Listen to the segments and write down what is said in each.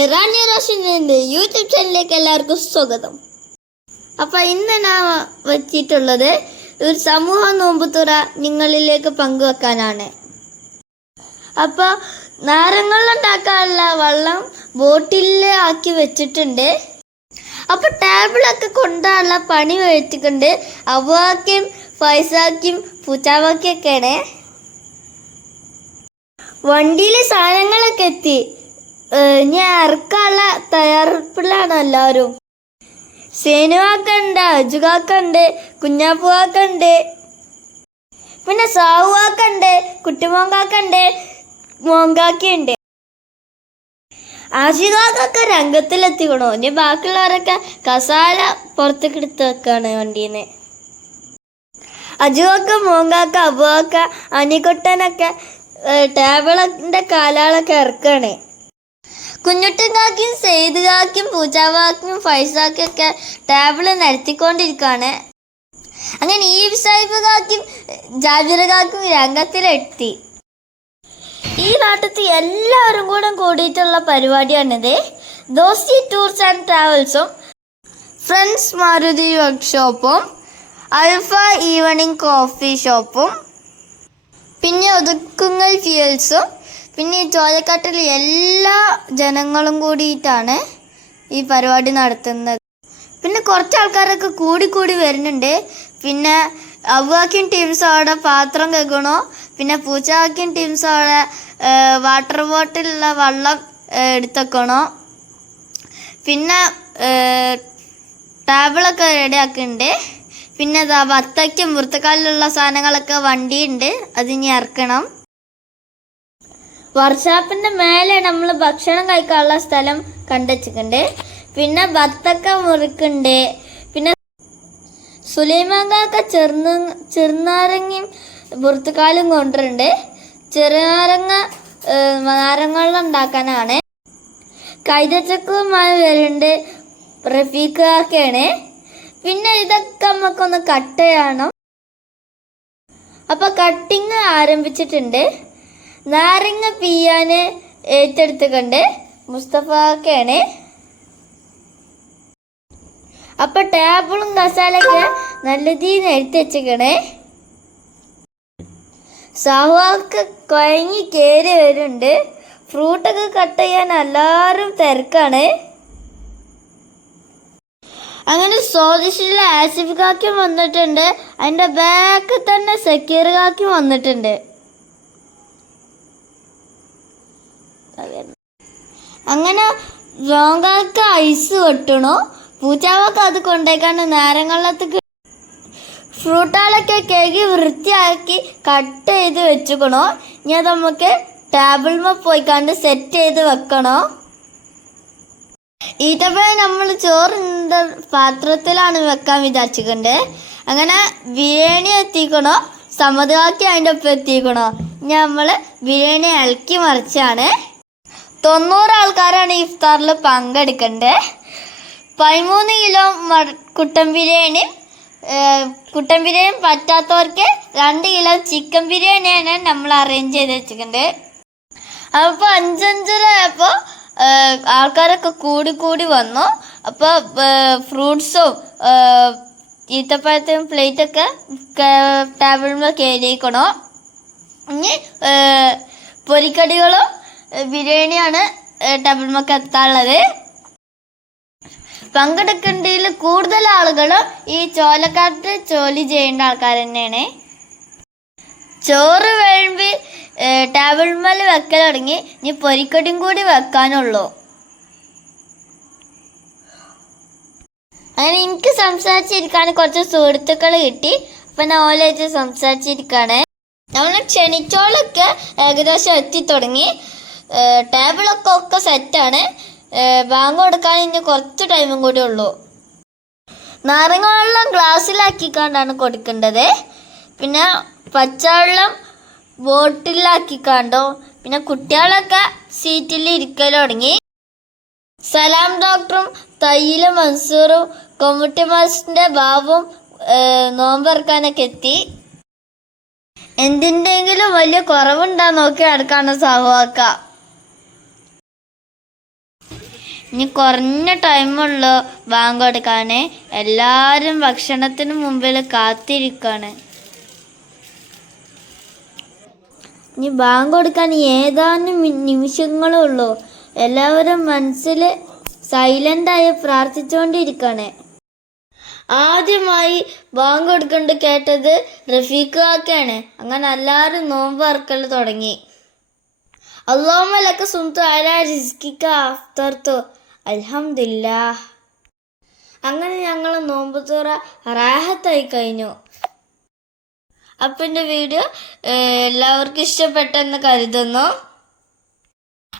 Hi, റാണി റോഷൻ്റെ YouTube ചാനലിലേക്ക് എല്ലാവർക്കും സ്വാഗതം. അപ്പം ഇന്ന് ഞാൻ വച്ചിട്ടുള്ളത് ഒരു സമൂഹ നോമ്പുതുറ നിങ്ങളിലേക്ക് പങ്കുവെക്കാനാണ്. അപ്പോൾ നാരങ്ങളുണ്ടാക്കാനുള്ള വെള്ളം ബോട്ടിലിൽ ആക്കി വെച്ചിട്ടുണ്ട്. അപ്പോൾ ടേബിളൊക്കെ കൊണ്ടുള്ള പണി വെച്ചിട്ടുണ്ട്. അബുവാക്കും ഫൈസാക്കും പൂച്ചാവാക്കിയൊക്കെയാണ്. വണ്ടിയിൽ സാധനങ്ങളൊക്കെ എത്തി. ഞാൻ ഇറക്കാനുള്ള തയ്യാറെടുപ്പിലാണ് എല്ലാവരും. സേനുവാക്കുണ്ട്, അജുകാക്കുണ്ട്, കുഞ്ഞാപ്പുവാക്കുണ്ട്, പിന്നെ സാവുവാക്കുണ്ട്, കുട്ടിമോങ്കാക്കുണ്ട്, മോങ്കാക്കുണ്ട്. ആഷികാക്കൊക്കെ രംഗത്തിലെത്തിക്കണോ. ഇനി ബാക്കിയുള്ളവരൊക്കെ കസാല പുറത്തേക്ക് എടുത്ത് വെക്കാണ് വണ്ടിയിൽ നിന്ന്. അജുവാക്ക, മോങ്കാക്ക, അബുവാക്ക, അനിക്കുട്ടനൊക്കെ ടേബിളിൻ്റെ കാലാളൊക്കെ ഇറക്കാണ്. കുഞ്ഞുട്ടൻകാക്കും സെയ്തുകാക്കും പൂജാവാക്കും ഫൈസാക്കൊക്കെ ടേബിള് നിരത്തിക്കൊണ്ടിരിക്കുകയാണ്. അങ്ങനെ ഈ സാഹിബുകാക്കും ജാബിറുകാക്കും രംഗത്തിലെത്തി. ഈ നാട്ടിൽ എല്ലാവരും കൂടിയിട്ടുള്ള പരിപാടിയാണിത്. ദോസ്തി ടൂർസ് ആൻഡ് ട്രാവൽസും ഫ്രണ്ട്സ് മാരുതി വർക്ക്ഷോപ്പും അൽഫ ഈവനിങ് കോഫി ഷോപ്പും പിന്നെ ഒതുക്കുങ്ങൽ ഫ്യൂൽസും പിന്നെ ഈ ചോലക്കാട്ടിൽ എല്ലാ ജനങ്ങളും കൂടിയിട്ടാണ് ഈ പരിപാടി നടത്തുന്നത്. പിന്നെ കുറച്ച് ആൾക്കാരൊക്കെ കൂടി വരുന്നുണ്ട്. പിന്നെ അബുവാക്കിൻ ടീംസ് അവിടെ പാത്രം കഴുകണോ. പിന്നെ പൂച്ചാവാക്കിൻ ടീംസ് അവിടെ വാട്ടർ ബോട്ടിലുള്ള വെള്ളം എടുത്തേക്കണോ. പിന്നെ ടേബിളൊക്കെ റെഡിയാക്കുന്നുണ്ട്. പിന്നെ വത്തയ്ക്കും വൃത്തക്കാലിലുള്ള സാധനങ്ങളൊക്കെ വണ്ടിയുണ്ട്, അതിനി ഇറക്കണം. വർക്ക്ഷോപ്പിൻ്റെ മേലെ നമ്മൾ ഭക്ഷണം കഴിക്കാനുള്ള സ്ഥലം കണ്ടുവച്ചിട്ടുണ്ട്. പിന്നെ ബത്തക്ക മുറിക്കുന്നുണ്ട്. പിന്നെ സുലൈമാങ്കാക്ക ചെറുനാരങ്ങയും വൃത്തക്കാലും കൊണ്ടുണ്ട്. ചെറുനാരങ്ങ നാരങ്ങ ഉണ്ടാക്കാനാണ്. കൈതച്ചക്കുമായി വരുന്നുണ്ട് റഫീഖാക്കയാണ്. പിന്നെ ഇതൊക്കെ നമുക്കൊന്ന് കട്ട് ചെയ്യണം. അപ്പോൾ കട്ടിങ് ആരംഭിച്ചിട്ടുണ്ട്. നാരങ്ങ പിയ്യാൻ ഏറ്റെടുത്തുകൊണ്ട് മുസ്തഫാക്കയാണ്. അപ്പോൾ ടേബിളും കസാലൊക്കെ നല്ല രീതിയിൽ എടുത്ത് വെച്ചേക്കണേ. സാഹുവാക്ക് കുഴങ്ങി കയറി വരുന്നുണ്ട്. ഫ്രൂട്ടൊക്കെ കട്ട് ചെയ്യാൻ എല്ലാവരും തിരക്കാണ്. അങ്ങനെ സ്വാദിഷ്ടിലെ ആസിഫ് കാക്കും വന്നിട്ടുണ്ട്. അതിൻ്റെ ബാക്കിൽ തന്നെ സക്കീർ കാക്കും വന്നിട്ടുണ്ട്. അങ്ങനെ ജോങ്കാക്ക് ഐസ് വെട്ടണോ. പൂച്ചാവൊക്കെ അത് കൊണ്ടേക്കാണ്ട് നാരങ്ങള്ളത്തേക്ക് ഫ്രൂട്ടുകളൊക്കെ കേക്ക് വൃത്തിയാക്കി കട്ട് ചെയ്ത് വെച്ചുക്കണോ. ഇനി അത് നമുക്ക് ടേബിളിൽ പോയിക്കാണ്ട് സെറ്റ് ചെയ്ത് വെക്കണോ. ഈത്തപ്പഴം നമ്മൾ ചോറിൻ്റെ പാത്രത്തിലാണ് വെക്കാൻ വിചാരിച്ചിട്ടുണ്ട്. അങ്ങനെ ബിരിയാണി എത്തിക്കണോ, സമ്മതമാക്കി അതിൻ്റെ ഒപ്പം എത്തിക്കണോ. ഇനി നമ്മൾ ബിരിയാണി ഇളക്കി മറിച്ചാണ്. 90 ആൾക്കാരാണ് ഇഫ്താറിൽ പങ്കെടുക്കേണ്ടത്. 13 കിലോ കുട്ടൻ ബിരിയാണിയും പറ്റാത്തവർക്ക് 2 കിലോ ചിക്കൻ ബിരിയാണിയാണ് നമ്മൾ അറേഞ്ച് ചെയ്ത് വെച്ചിട്ടുണ്ട്. അപ്പോൾ 5:05 ആയപ്പോൾ ആൾക്കാരൊക്കെ കൂടി വന്നു. അപ്പോൾ ഫ്രൂട്ട്സും ഈത്തപ്പഴത്തും പ്ലേറ്റൊക്കെ ടേബിളിൽ കയറിയിരിക്കണോ. ഇനി പൊരിക്കടികളും ബിരിയാണിയാണ് ടേബിളിലേക്ക് എത്താനുള്ളത്. പങ്കെടുക്കേണ്ടതിൽ കൂടുതൽ ആളുകളും ഈ ചോലക്കാട്ട് ജോലി ചെയ്യേണ്ട ആൾക്കാർ തന്നെയാണ്. ചോറ് വേണ്ടി ടേബിൾമേൽ വെക്കൽ തുടങ്ങി. ഇനി പൊരിക്കടിയും കൂടി വെക്കാനുള്ളൂ. അങ്ങനെ എനിക്ക് സംസാരിച്ചിരിക്കാൻ കുറച്ച് സുഹൃത്തുക്കൾ കിട്ടി. അപ്പം ഞാൻ ഓലായിട്ട് സംസാരിച്ചിരിക്കുകയാണ്. നമ്മൾ ക്ഷണിച്ചോളൊക്കെ ഏകദേശം എത്തിത്തുടങ്ങി. ടേബിളൊക്കെ സെറ്റാണ്. ബാങ്ക് കൊടുക്കാൻ ഇനി കുറച്ച് ടൈമും കൂടി ഉള്ളൂ. നാരങ്ങ വെള്ളം ഗ്ലാസ്സിലാക്കിക്കാണ്ടാണ് കൊടുക്കേണ്ടത്. പിന്നെ പച്ചവെള്ളം ബോട്ടിലാക്കിക്കാണ്ടോ. പിന്നെ കുട്ടികളൊക്കെ സീറ്റിൽ ഇരിക്കൽ തുടങ്ങി. സലാം ഡോക്ടറും തയ്യില് മൻസൂറും കൊമ്മുട്ടി മാഷിൻ്റെ ബാബും നോമ്പറക്കാനൊക്കെ എത്തി. എന്തിൻ്റെങ്കിലും വലിയ കുറവുണ്ടാ നോക്കി നടക്കാണ് സാഹുവാക്ക. ഇനി കുറഞ്ഞ ടൈമുള്ളൂ ബാങ്ക് കൊടുക്കാൻ. എല്ലാവരും ഭക്ഷണത്തിന് മുമ്പിൽ കാത്തിരിക്കാണ്. ഇനി ബാങ്ക് കൊടുക്കാൻ ഏതാനും നിമിഷങ്ങളേ ഉള്ളൂ. എല്ലാവരും മനസ്സിൽ സൈലൻ്റായി പ്രാർത്ഥിച്ചുകൊണ്ടിരിക്കുകയാണ്. ആദ്യമായി ബാങ്ക് കൊടുക്കൊണ്ട് കേട്ടത് റഫീഖ് കാക്കയാണ്. അങ്ങനെ എല്ലാവരും നോമ്പ് തുറക്കൽ തുടങ്ങി. അല്ലാഹുമ്മ ലക സുംതു അലാ റിസ്കിക അഫ്തർതു അൽഹംദുലില്ലാഹ്. അങ്ങനെ ഞങ്ങൾ നോമ്പ് തുറ റാഹത്തായി കഴിഞ്ഞു. അപ്പം എൻ്റെ വീഡിയോ എല്ലാവർക്കും ഇഷ്ടപ്പെട്ടെന്ന് കരുതുന്നു.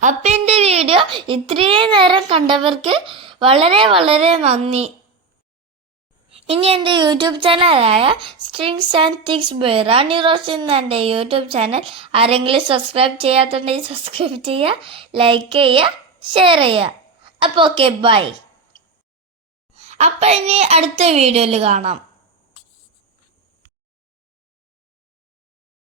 അപ്പം എൻ്റെ വീഡിയോ ഇത്രയും നേരം കണ്ടവർക്ക് വളരെ വളരെ നന്ദി. ഇനി എൻ്റെ YouTube ചാനലായ strings and ticks by റാണി റോഷൻ എന്ന എൻ്റെ യൂട്യൂബ് ചാനൽ ആരെങ്കിലും സബ്സ്ക്രൈബ് ചെയ്യാത്തുണ്ടെങ്കിൽ സബ്സ്ക്രൈബ് ചെയ്യുക, ലൈക്ക് ചെയ്യുക, ഷെയർ ചെയ്യുക. അപ്പോൾ ഓക്കെ, ബൈ. അപ്പം ഇനി അടുത്ത വീഡിയോയിൽ കാണാം.